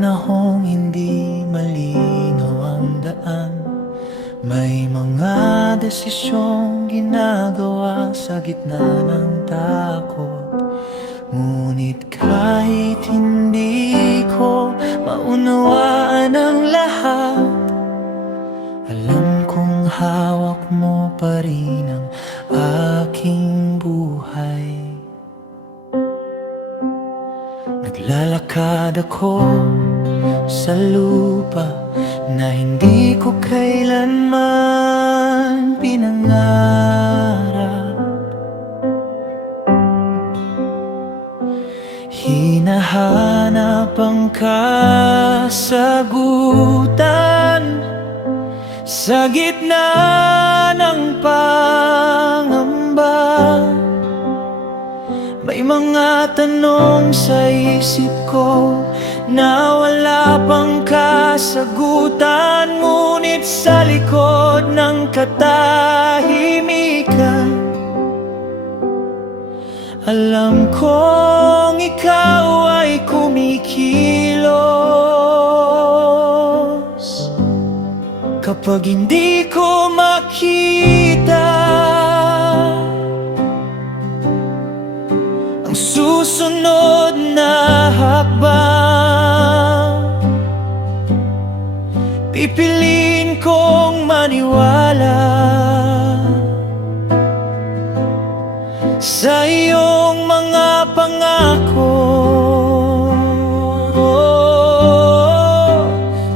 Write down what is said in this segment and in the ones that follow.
panahong hindi malinaw ang daan, may mga desisyong ginagawa sa gitna ng takot. Ngunit kahit hindi ko maunawaan ang lahat, alam kong hawak mo pa rin ang aking buhay. Naglalakad ako sa lupa na hindi ko kailanman pinangarap. Hinahanap ang kasagutan sa gitna ng pangamba. May mga tanong sa isip ko na wala pang kasagutan, ngunit sa likod ng katahimikan, alam kong ikaw ay kumikilos. Kapag hindi ko makita ang susunod na hakbang, pipiliin kong maniwala sa iyong mga pangako.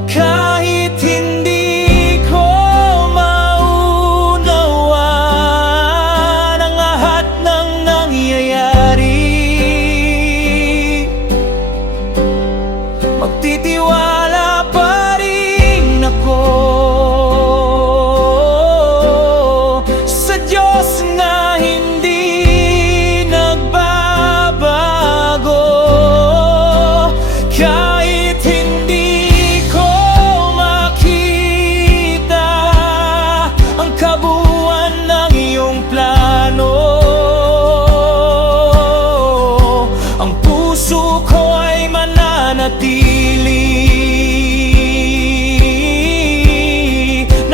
Kahit hindi ko maunawaan ang lahat ng nangyayari, magtitiwala pa rin ako sa Diyos na hindi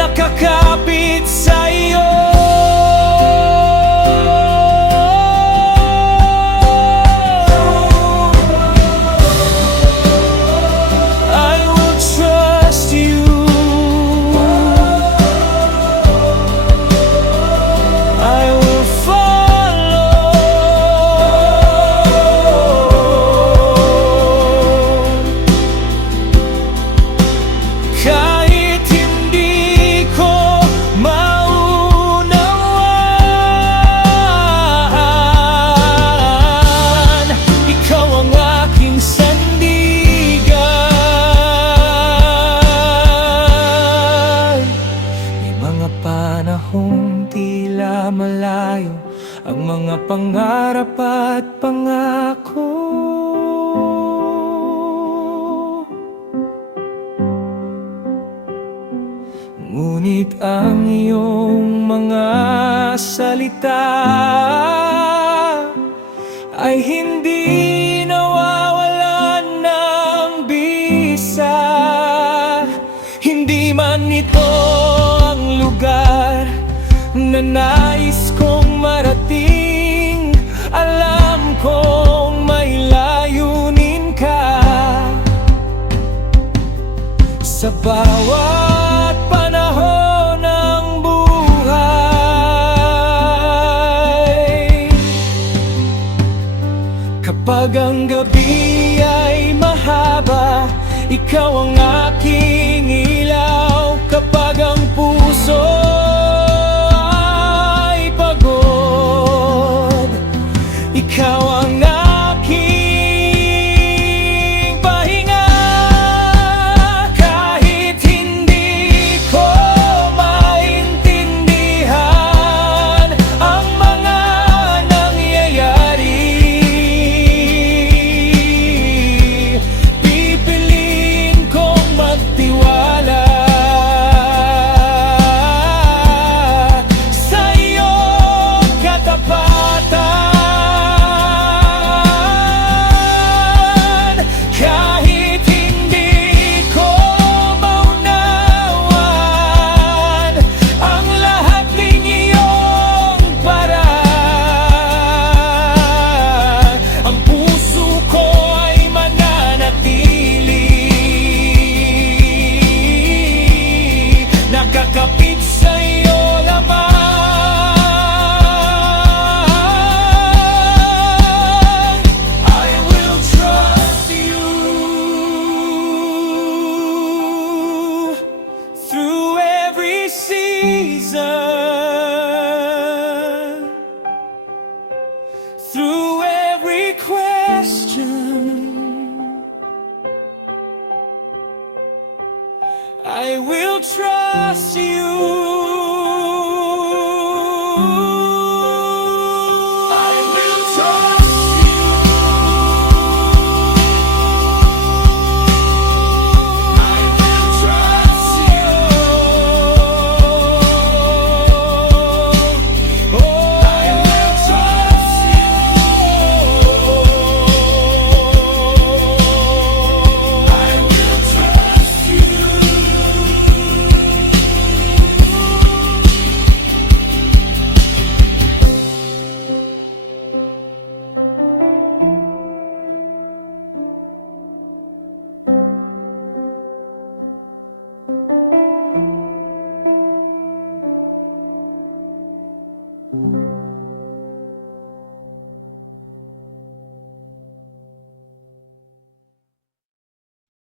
nakakapit sa iyo. I will trust you. I will follow. Kahit hindi ko maunawaan, ikaw ang aking sandigan. May mga panahong tila malayo ang mga pangarap at pangako, ngunit ang iyong mga salita ay hindi nawawalan ng bisa. Hindi man ito ang lugar na nais kong marating, alam kong may layunin ka sa bawat panahon ng buhay. Kapag ang gabi ay mahaba, ikaw ang aking ilaw. Kapag ang puso ay pagod, ikaw ang aking pahinga. Kahit hindi ko maintindihan ang mga nangyayari, pipiliin kong magtiwala I will trust you.